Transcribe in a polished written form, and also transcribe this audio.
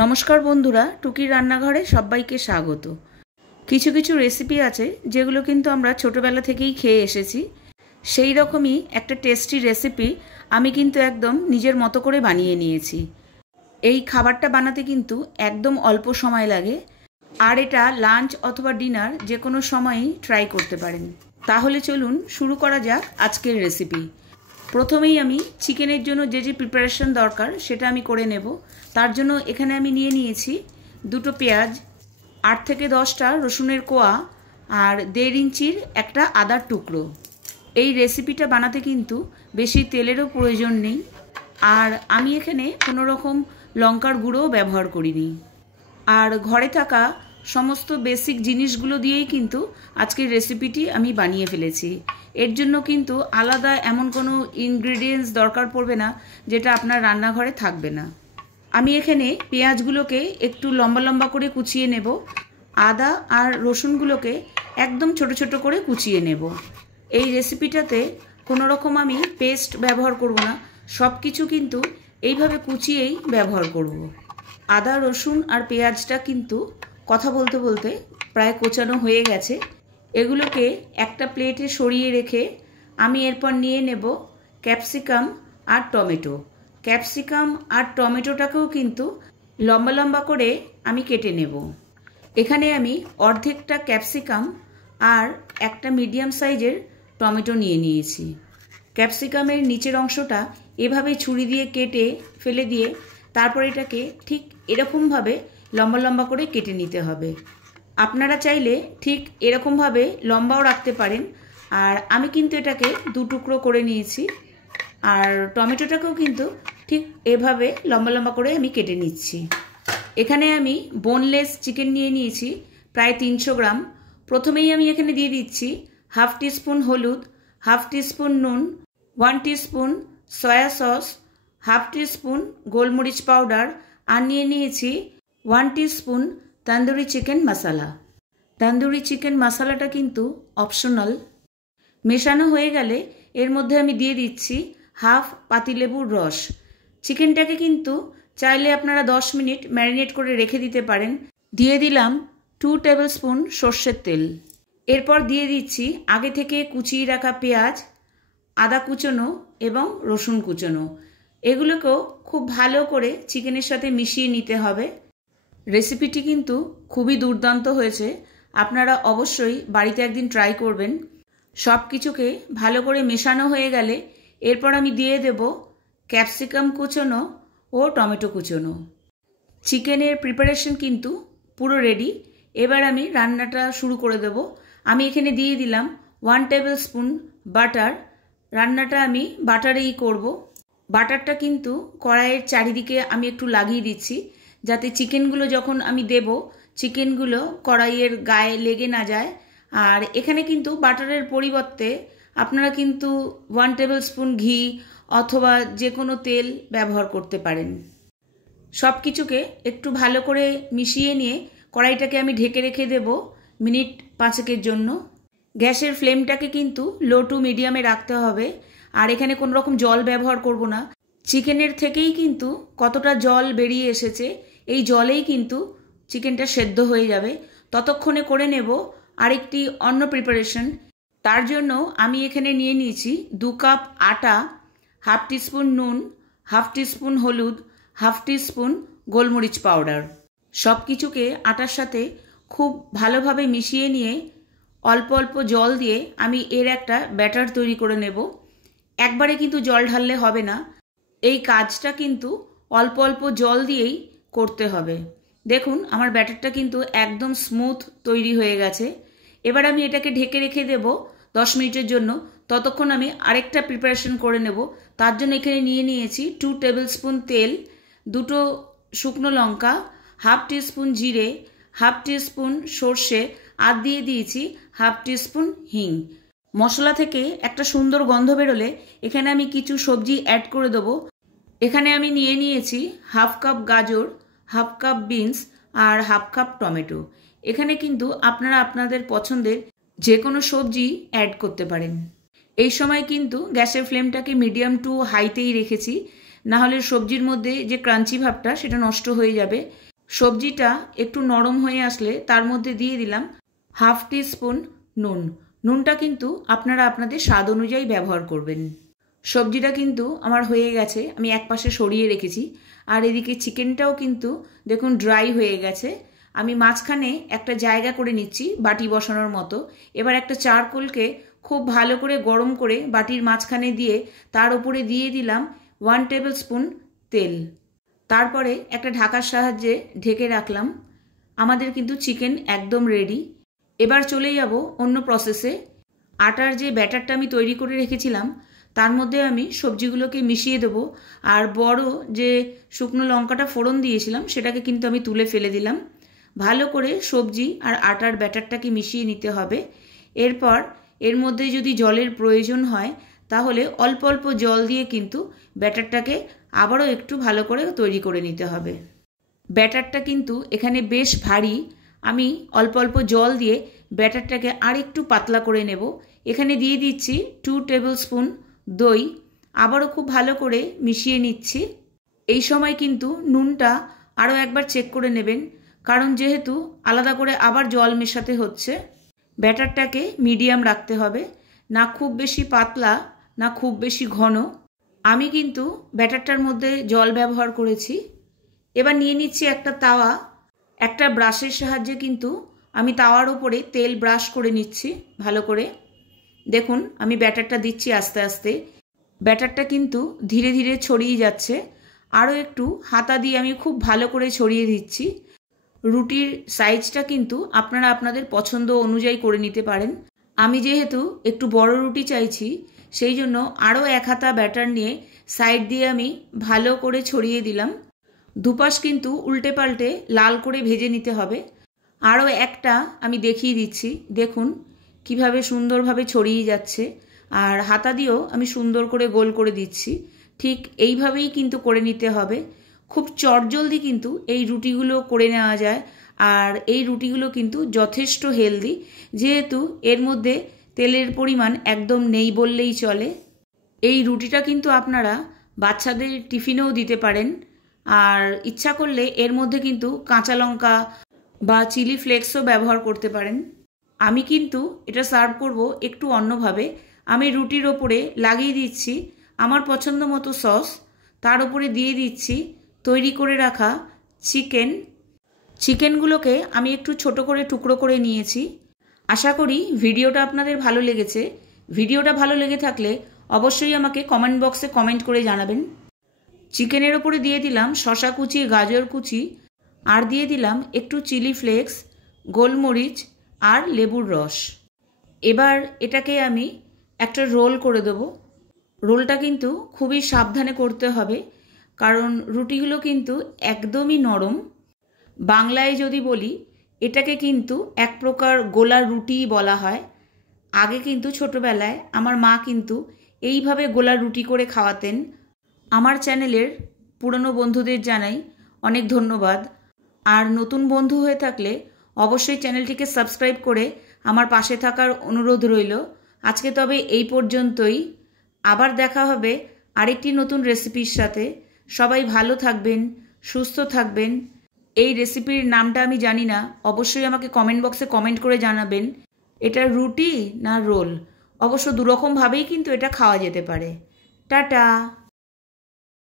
নমস্কার বন্ধুরা, টুকির রান্নাঘরে সবাইকে স্বাগত। কিছু কিছু রেসিপি আছে যেগুলো কিন্তু আমরা ছোটবেলা থেকেই খেয়ে এসেছি। সেই রকমই একটা টেস্টি রেসিপি আমি কিন্তু একদম নিজের মতো করে বানিয়ে নিয়েছি। এই খাবারটা বানাতে কিন্তু একদম অল্প সময় লাগে, আর এটা লাঞ্চ অথবা ডিনার যে কোনো সময়ই ট্রাই করতে পারেন। তাহলে চলুন শুরু করা যাক আজকের রেসিপি। প্রথমেই আমি চিকেনের জন্য যে প্রিপারেশন দরকার সেটা আমি করে নেব। তার জন্য এখানে আমি নিয়ে নিয়েছি দুটো পেঁয়াজ, 8 থেকে 10টা রসুনের কোয়া, আর 1.5 ইঞ্চির একটা আদার টুকরো। এই রেসিপিটা বানাতে কিন্তু বেশি তেলেরও প্রয়োজন নেই, আর আমি এখানে কোনো রকম লঙ্কার গুঁড়োও ব্যবহার করিনি। আর ঘরে থাকা সমস্ত বেসিক জিনিসগুলো দিয়েই কিন্তু আজকের রেসিপিটি আমি বানিয়ে ফেলেছি। এর জন্য কিন্তু আলাদা এমন কোনো ইনগ্রেডিয়েন্টস দরকার পড়বে না যেটা আপনার রান্নাঘরে থাকবে না। আমি এখানে পেঁয়াজগুলোকে একটু লম্বা লম্বা করে কুচিয়ে নেব, আদা আর রসুনগুলোকে একদম ছোট ছোট করে কুচিয়ে নেব। এই রেসিপিটাতে কোনো রকম আমি পেস্ট ব্যবহার করব না, সব কিছু কিন্তু এইভাবে কুচিয়েই ব্যবহার করব। আদা রসুন আর পেঁয়াজটা কিন্তু কথা বলতে বলতে প্রায় কোচানো হয়ে গেছে। এগুলোকে একটা প্লেটে সরিয়ে রেখে আমি এরপর নিয়ে নেব ক্যাপসিকাম আর টমেটো। ক্যাপসিকাম আর টমেটোটাকেও কিন্তু লম্বা লম্বা করে আমি কেটে নেব। এখানে আমি অর্ধেকটা ক্যাপসিকাম আর একটা মিডিয়াম সাইজের টমেটো নিয়ে নিয়েছি। ক্যাপসিকামের নিচের অংশটা এভাবে ছুরি দিয়ে কেটে ফেলে দিয়ে তারপর এটাকে ঠিক এরকমভাবে লম্বা লম্বা করে কেটে নিতে হবে। আপনারা চাইলে ঠিক এরকমভাবে লম্বাও রাখতে পারেন, আর আমি কিন্তু এটাকে 2 টুকরো করে নিয়েছি। আর টমেটোটাকেও কিন্তু ঠিক এভাবে লম্বা লম্বা করে আমি কেটে নিচ্ছি। এখানে আমি বোনলেস চিকেন নিয়ে নিয়েছি প্রায় 300 গ্রাম। প্রথমেই আমি এখানে দিয়ে দিচ্ছি 1/2 টিস্পুন হলুদ, 1/2 টিস্পুন নুন, 1 টিস্পুন সয়া সস, 1/2 টিস্পুন গোলমরিচ পাউডার, আর নিয়ে নিয়েছি 1 টিস্পুন তন্দুরি চিকেন মশলা। তন্দুরি চিকেন মশলাটা কিন্তু অপশনাল। মেশানো হয়ে গেলে এর মধ্যে আমি দিয়ে দিচ্ছি 1/2 পাতিলেবুর রস। চিকেনটাকে কিন্তু চাইলে আপনারা 10 মিনিট ম্যারিনেট করে রেখে দিতে পারেন। দিয়ে দিলাম 2 টেবিল স্পুন সর্ষের তেল। এরপর দিয়ে দিচ্ছি আগে থেকে কুচিয়ে রাখা পেঁয়াজ, আদা কুচনো এবং রসুন কুচনো। এগুলোকেও খুব ভালো করে চিকেনের সাথে মিশিয়ে নিতে হবে। রেসিপিটি কিন্তু খুবই দুর্দান্ত হয়েছে, আপনারা অবশ্যই বাড়িতে একদিন ট্রাই করবেন। সব কিছুকে ভালো করে মেশানো হয়ে গেলে এরপর আমি দিয়ে দেব ক্যাপসিকাম কুচনো ও টমেটো কুচনো। চিকেনের প্রিপারেশন কিন্তু পুরো রেডি। এবার আমি রান্নাটা শুরু করে দেব। আমি এখানে দিয়ে দিলাম 1 টেবিল স্পুন বাটার। রান্নাটা আমি বাটারেই করব। বাটারটা কিন্তু কড়াইয়ের চারিদিকে আমি একটু লাগিয়ে দিচ্ছি, যাতে চিকেনগুলো যখন আমি দেব চিকেনগুলো কড়াইয়ের গায়ে লেগে না যায়। আর এখানে কিন্তু বাটারের পরিবর্তে আপনারা কিন্তু 1 টেবিল স্পুন ঘি অথবা যে কোনো তেল ব্যবহার করতে পারেন। সব কিছুকে একটু ভালো করে মিশিয়ে নিয়ে কড়াইটাকে আমি ঢেকে রেখে দেব মিনিট 5 জন্য। গ্যাসের ফ্লেমটাকে কিন্তু লো টু মিডিয়ামে রাখতে হবে, আর এখানে কোনো রকম জল ব্যবহার করব না। চিকেনের থেকেই কিন্তু কতটা জল বেরিয়ে এসেছে, এই জলেই কিন্তু চিকেনটা সেদ্ধ হয়ে যাবে। ততক্ষণে করে নেব আরেকটি অন্য প্রিপারেশন। তার জন্য আমি এখানে নিয়ে নিয়েছি 2 কাপ আটা, 1/2 টিস্পুন নুন, 1/2 টিস্পুন হলুদ, 1/2 টিস্পুন গোলমরিচ পাউডার। সব কিছুকে আটার সাথে খুব ভালোভাবে মিশিয়ে নিয়ে অল্প অল্প জল দিয়ে আমি এর একটা ব্যাটার তৈরি করে নেব। একবারে কিন্তু জল ঢাললে হবে না, এই কাজটা কিন্তু অল্প অল্প জল দিয়েই করতে হবে। দেখুন আমার ব্যাটারটা কিন্তু একদম স্মুথ তৈরি হয়ে গেছে। এবার আমি এটাকে ঢেকে রেখে দেব 10 মিনিটের জন্য। ততক্ষণ আমি আরেকটা প্রিপারেশন করে নেব। তার জন্য এখানে নিয়ে নিয়েছি 2 টেবিল স্পুন তেল, 2টো শুকনো লঙ্কা, 1/2 টিস্পুন জিরে, 1/2 টিস্পুন সর্ষে, আর দিয়ে দিয়েছি 1/2 টিস্পুন হিং। মশলা থেকে একটা সুন্দর গন্ধ বেরোলে এখানে আমি কিছু সবজি অ্যাড করে দেবো। এখানে আমি নিয়ে নিয়েছি 1/2 কাপ গাজর, 1/2 কাপ বিনস আর 1/2 কাপ টমেটো। এখানে কিন্তু আপনারা আপনাদের পছন্দের যে কোনো সবজি অ্যাড করতে পারেন। এই সময় কিন্তু গ্যাসের ফ্লেমটাকে মিডিয়াম টু হাইতেই রেখেছি, না হলে সবজির মধ্যে যে ক্রাঞ্চি ভাবটা সেটা নষ্ট হয়ে যাবে। সবজিটা একটু নরম হয়ে আসলে তার মধ্যে দিয়ে দিলাম হাফ টিস্পুন নুন। নুনটা কিন্তু আপনারা আপনাদের স্বাদ অনুযায়ী ব্যবহার করবেন। সবজিটা কিন্তু আমার হয়ে গেছে, আমি এক পাশে সরিয়ে রেখেছি। আর এদিকে চিকেনটাও কিন্তু দেখুন ড্রাই হয়ে গেছে। আমি মাঝখানে একটা জায়গা করে নিচ্ছি বাটি বসানোর মতো। এবার একটা চারকোলকে খুব ভালো করে গরম করে বাটির মাঝখানে দিয়ে তার উপরে দিয়ে দিলাম 1 টেবিল স্পুন তেল। তারপরে একটা ঢাকার সাহায্যে ঢেকে রাখলাম। আমাদের কিন্তু চিকেন একদম রেডি। এবার চলে যাব অন্য প্রসেসে। আটার যে ব্যাটারটা আমি তৈরি করে রেখেছিলাম তার মধ্যে আমি সবজিগুলোকে মিশিয়ে দেবো। আর বড় যে শুকনো লঙ্কাটা ফোড়ন দিয়েছিলাম সেটাকে কিন্তু আমি তুলে ফেলে দিলাম। ভালো করে সবজি আর আটার ব্যাটারটাকে মিশিয়ে নিতে হবে। এরপর এর মধ্যে যদি জলের প্রয়োজন হয় তাহলে অল্প অল্প জল দিয়ে কিন্তু ব্যাটারটাকে আবারও একটু ভালো করে তৈরি করে নিতে হবে। ব্যাটারটা কিন্তু এখানে বেশ ভারী। আমি অল্প অল্প জল দিয়ে ব্যাটারটাকে আর একটু পাতলা করে নেব। এখানে দিয়ে দিচ্ছি 2 টেবিল স্পুন দই। আবারও খুব ভালো করে মিশিয়ে নিচ্ছি। এই সময় কিন্তু নুনটা আরও একবার চেক করে নেবেন, কারণ যেহেতু আলাদা করে আবার জল মেশাতে হচ্ছে। ব্যাটারটাকে মিডিয়াম রাখতে হবে, না খুব বেশি পাতলা না খুব বেশি ঘন। আমি কিন্তু ব্যাটারটার মধ্যে জল ব্যবহার করেছি। এবার নিয়ে নিচ্ছি একটা তাওয়া। একটা ব্রাশের সাহায্যে কিন্তু আমি তাওয়ার উপরে তেল ব্রাশ করে নিচ্ছি ভালো করে। দেখুন আমি ব্যাটারটা দিচ্ছি আস্তে আস্তে। ব্যাটারটা কিন্তু ধীরে ধীরে ছড়িয়ে যাচ্ছে। আরও একটু হাতা দিয়ে আমি খুব ভালো করে ছড়িয়ে দিচ্ছি। রুটির সাইজটা কিন্তু আপনারা আপনাদের পছন্দ অনুযায়ী করে নিতে পারেন। আমি যেহেতু একটু বড় রুটি চাইছি সেই জন্য আরও এক হাতা ব্যাটার নিয়ে সাইড দিয়ে আমি ভালো করে ছড়িয়ে দিলাম। দুপাশ কিন্তু উল্টে পাল্টে লাল করে ভেজে নিতে হবে। আরও একটা আমি দেখিয়ে দিচ্ছি, দেখুন কিভাবে সুন্দরভাবে ছড়িয়ে যাচ্ছে। আর হাতা দিয়েও আমি সুন্দর করে গোল করে দিচ্ছি। ঠিক এইভাবেই কিন্তু করে নিতে হবে। খুব চটজলদি কিন্তু এই রুটিগুলো করে নেওয়া যায়। আর এই রুটিগুলো কিন্তু যথেষ্ট হেলদি, যেহেতু এর মধ্যে তেলের পরিমাণ একদম নেই বললেই চলে। এই রুটিটা কিন্তু আপনারা বাচ্চাদের টিফিনেও দিতে পারেন। আর ইচ্ছা করলে এর মধ্যে কিন্তু কাঁচা লঙ্কা বা চিলি ফ্লেক্সও ব্যবহার করতে পারেন। আমি কিন্তু এটা সার্ভ করব একটু অন্যভাবে। আমি রুটির ওপরে লাগিয়ে দিচ্ছি আমার পছন্দ মতো সস। তার উপরে দিয়ে দিচ্ছি তৈরি করে রাখা চিকেনগুলোকে আমি একটু ছোট করে টুকরো করে নিয়েছি। আশা করি ভিডিওটা আপনাদের ভালো লেগেছে। ভিডিওটা ভালো লেগে থাকলে অবশ্যই আমাকে কমেন্ট বক্সে কমেন্ট করে জানাবেন। চিকেনের ওপরে দিয়ে দিলাম শসা কুচি, গাজর কুচি, আর দিয়ে দিলাম একটু চিলি ফ্লেক্স, গোলমরিচ আর লেবুর রস। এবার এটাকে আমি একটা রোল করে দেব। রোলটা কিন্তু খুবই সাবধানে করতে হবে, কারণ রুটিগুলো কিন্তু একদমই নরম। বাংলায় যদি বলি এটাকে কিন্তু এক প্রকার গোলা রুটিই বলা হয়। আগে কিন্তু ছোটবেলায় আমার মা কিন্তু এইভাবে গোলা রুটি করে খাওয়াতেন। আমার চ্যানেলের পুরনো বন্ধুদের জানাই অনেক ধন্যবাদ। আর নতুন বন্ধু হয়ে থাকলে অবশ্যই চ্যানেলটিকে সাবস্ক্রাইব করে আমার পাশে থাকার অনুরোধ রইল। আজকে তবে এই পর্যন্তই। আবার দেখা হবে আরেকটি নতুন রেসিপির সাথে। সবাই ভালো থাকবেন, সুস্থ থাকবেন। এই রেসিপির নামটা আমি জানি না, অবশ্যই আমাকে কমেন্ট বক্সে কমেন্ট করে জানাবেন এটা রুটি না রোল। অবশ্য দুরকমভাবেই কিন্তু এটা খাওয়া যেতে পারে। টাটা।